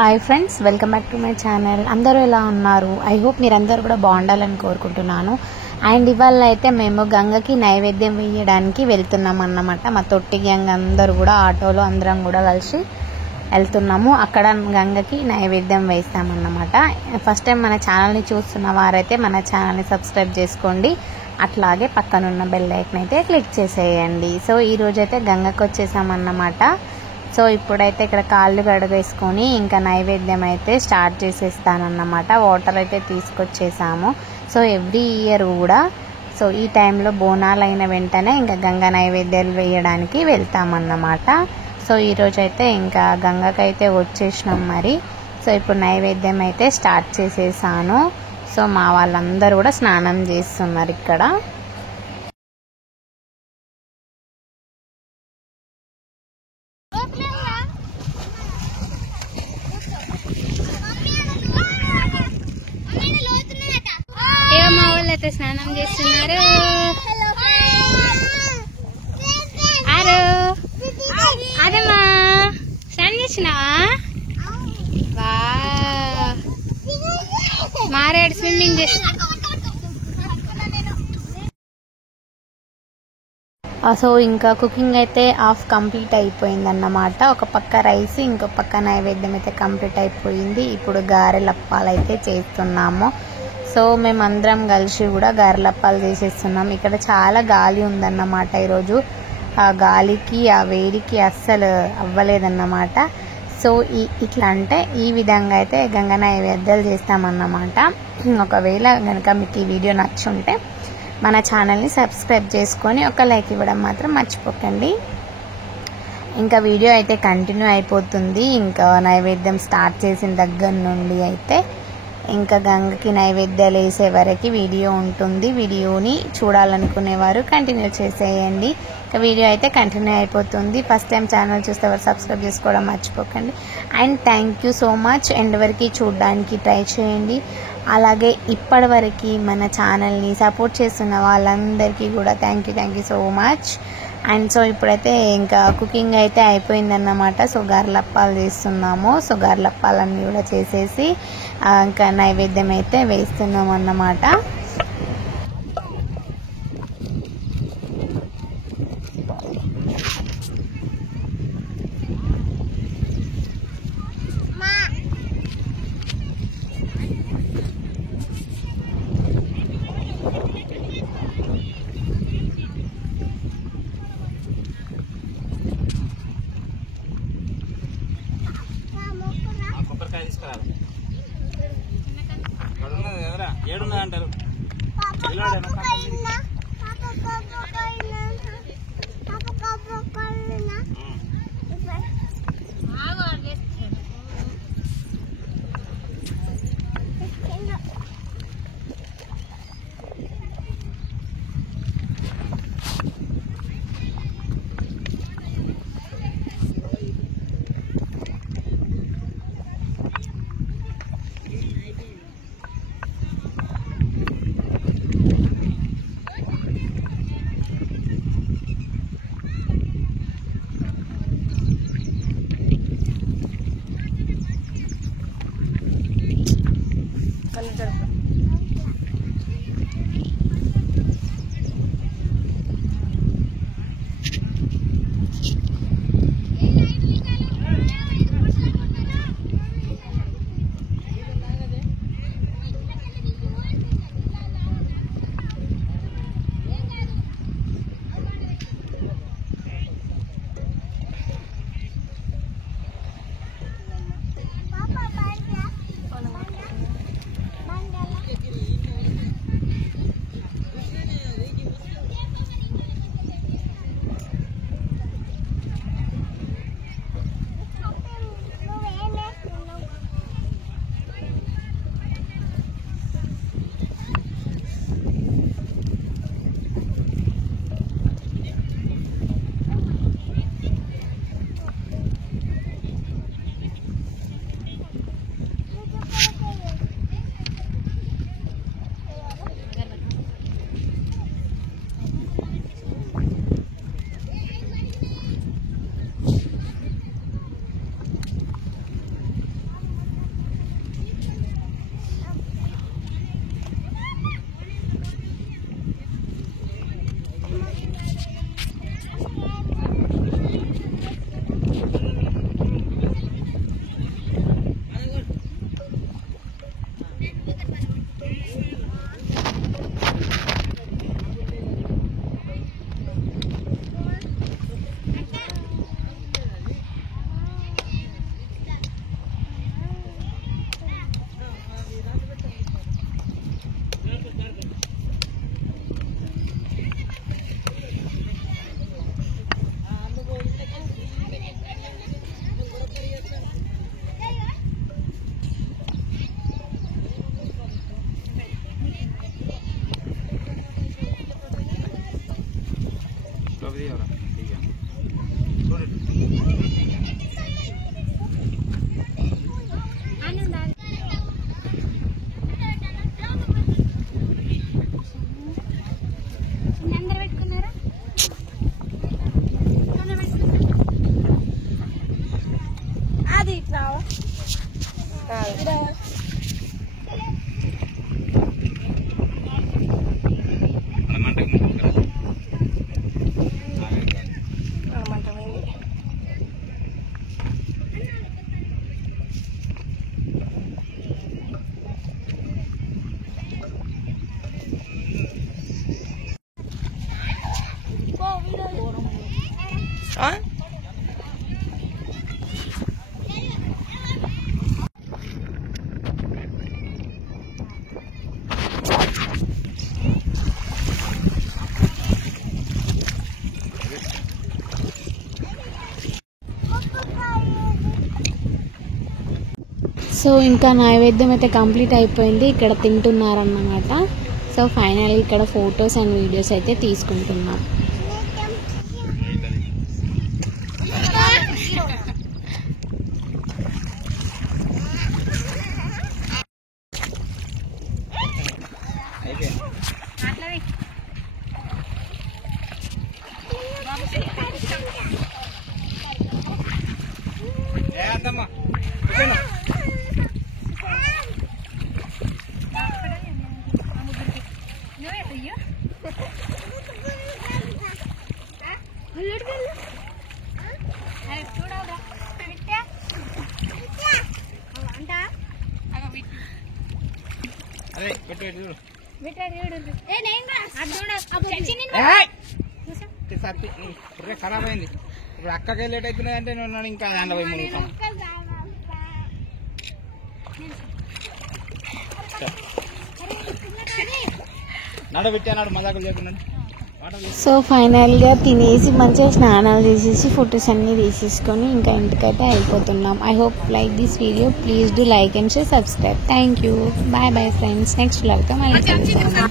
Hi friends, welcome back to my channel. అందరూ ఎలా ఉన్నారు? ఐ హోప్ మీరందరూ కూడా బాగుండాలని కోరుకుంటున్నాను. అండ్ ఇవాళ అయితే మేము గంగకి నైవేద్యం వేయడానికి వెళ్తున్నాం అన్నమాట. మా తొట్టి గ్యాంగ్ అందరూ కూడా ఆటోలో అందరం కూడా కలిసి వెళ్తున్నాము. అక్కడ గంగకి నైవేద్యం వేస్తామన్నమాట. ఫస్ట్ టైం మన ఛానల్ని చూస్తున్న వారైతే మన ఛానల్ని సబ్స్క్రైబ్ చేసుకోండి. అట్లాగే పక్కనున్న బెల్ ఐకాన్ అయితే క్లిక్ చేసేయండి. సో ఈరోజైతే గంగకి వచ్చేసామన్నమాట. సో ఇప్పుడైతే ఇక్కడ కాళ్ళు కడిగేసుకొని ఇంకా నైవేద్యం అయితే స్టార్ట్ చేసేస్తానన్నమాట. వాటర్ అయితే తీసుకొచ్చేసాము. సో ఎవ్రీ ఇయర్ కూడా సో ఈ టైంలో బోనాలు అయిన వెంటనే ఇంకా గంగ నైవేద్యాలు వేయడానికి వెళ్తామన్నమాట. సో ఈరోజైతే ఇంకా గంగకైతే వచ్చేసినాం మరి. సో ఇప్పుడు నైవేద్యం అయితే స్టార్ట్ చేసేసాను. సో మా వాళ్ళందరూ కూడా స్నానం చేస్తున్నారు ఇక్కడ. మా వాళ్ళు అయితే స్నానం చేస్తున్నారు. అదమ్మా స్నానం చేసినావా? మారేడు స్విమ్మింగ్ చేస్తున్నా. సో ఇంకా కుకింగ్ అయితే హాఫ్ కంప్లీట్ అయిపోయిందన్నమాట. ఒక పక్క రైస్, ఇంకో పక్క నైవేద్యం అయితే కంప్లీట్ అయిపోయింది. ఇప్పుడు గారెలప్పాలు అయితే చేస్తున్నాము. సో మేమందరం కలిసి కూడా గారెలప్పాలు చేసేస్తున్నాం. ఇక్కడ చాలా గాలి ఉందన్నమాట ఈరోజు. ఆ గాలికి ఆ వేడికి అస్సలు అవ్వలేదన్నమాట. సో ఇట్లా అంటే ఈ విధంగా అయితే గంగ నైవేద్యాలు చేస్తామన్నమాట. ఒకవేళ కనుక మీకు ఈ వీడియో నచ్చుంటే మన ఛానల్ని సబ్స్క్రైబ్ చేసుకొని ఒక లైక్ ఇవ్వడం మాత్రం మర్చిపోకండి. ఇంకా వీడియో అయితే కంటిన్యూ అయిపోతుంది. ఇంకా నైవేద్యం స్టార్ట్ చేసిన దగ్గర నుండి అయితే ఇంకా గంగకి నైవేద్యాలు వేసే వరకు వీడియో ఉంటుంది. వీడియోని చూడాలనుకునేవారు కంటిన్యూ చేసేయండి. ఇంకా వీడియో అయితే కంటిన్యూ అయిపోతుంది. ఫస్ట్ టైం ఛానల్ చూస్తే వారు సబ్స్క్రైబ్ చేసుకోవడం మర్చిపోకండి. And thank you so much. End వరకు చూడడానికి ట్రై చేయండి. అలాగే ఇప్పటివరకు మన ఛానల్ని సపోర్ట్ చేస్తున్న వాళ్ళందరికీ కూడా thank you so much. And so ఇప్పుడైతే ఇంకా కుకింగ్ అయితే అయిపోయిందన్నమాట. సో గారెలప్పాలు చేస్తున్నాము. సో గారెలప్పాలన్నీ కూడా చేసేసి ఇంకా నైవేద్యం అయితే వేస్తున్నాం అన్నమాట. ఏడున్నదంటారు సో ఇంకా నైవేద్యం అయితే కంప్లీట్ అయిపోయింది. ఇక్కడ తింటున్నారన్నమాట. సో ఫైనల్లీ ఇక్కడ ఫొటోస్ అండ్ వీడియోస్ అయితే తీసుకుంటున్నాం. ఖరాబ్ అయింది. ఇప్పుడు అక్కకే లేట్ అవుతున్నది అంటే నేను ఇంకా దాంట్లో పోయి మునుగుతాను. నడబెట్టాడు మజాకులు లేకుండా. సో ఫైనల్గా తినేసి మంచిగా స్నానాలు చేసేసి ఫొటోస్ అన్నీ తీసేసుకొని ఇంకా ఇంటికైతే అయిపోతున్నాం. I hope like this video. Please do like and share, subscribe. Thank you. Bye bye friends. Next వ్లాగ్తో మళ్ళీ కలుద్దాం.